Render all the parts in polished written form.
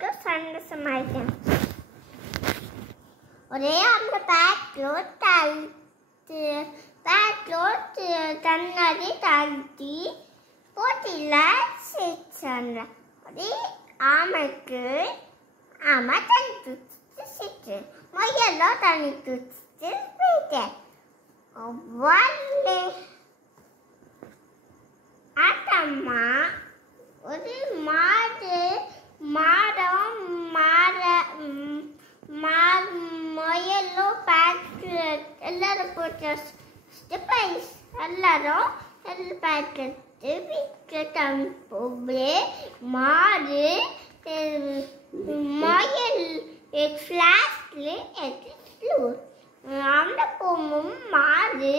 போட்டு சந்தோஷமாயிட்டேன். ஒரே அந்த பேக்லோ தன்னாடி தள்ளி போட்டியில் சிரிச்சாங்க. ஒரே ஆமைக்கு ஆமா தண்ணி தூச்சிட்டு சிரிச்சு முயலும் தண்ணி தூச்சிட்டு போயிட்டேன். ஆட்டம்மா ஒரு முயலும் பேக்கு எல்லாரும் போட்டு எல்லாரும் பேக்கு வீட்டில் தம்பி மாடு முயல் ஃப்ளாஷ்ல எடுத்து அந்த பொம்மும் மாடு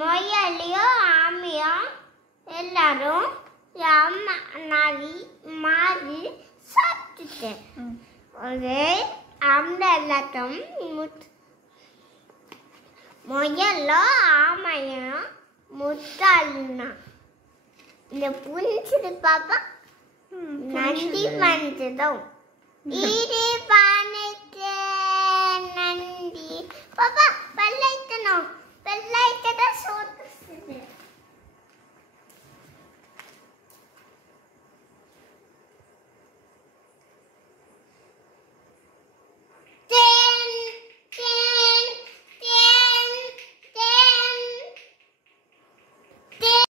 முயலையும் ஆமையும் எல்லாரும் மாடு சாப்பிட்டுட்டேன். ஒரே அந்த எல்லாத்தையும் முயலும் ஆமையும் முட்டாள்னா இந்த புரிஞ்சது பாப்பா. நன்றி வந்ததும் இது பானைக்கு நன்றி பாப்பா.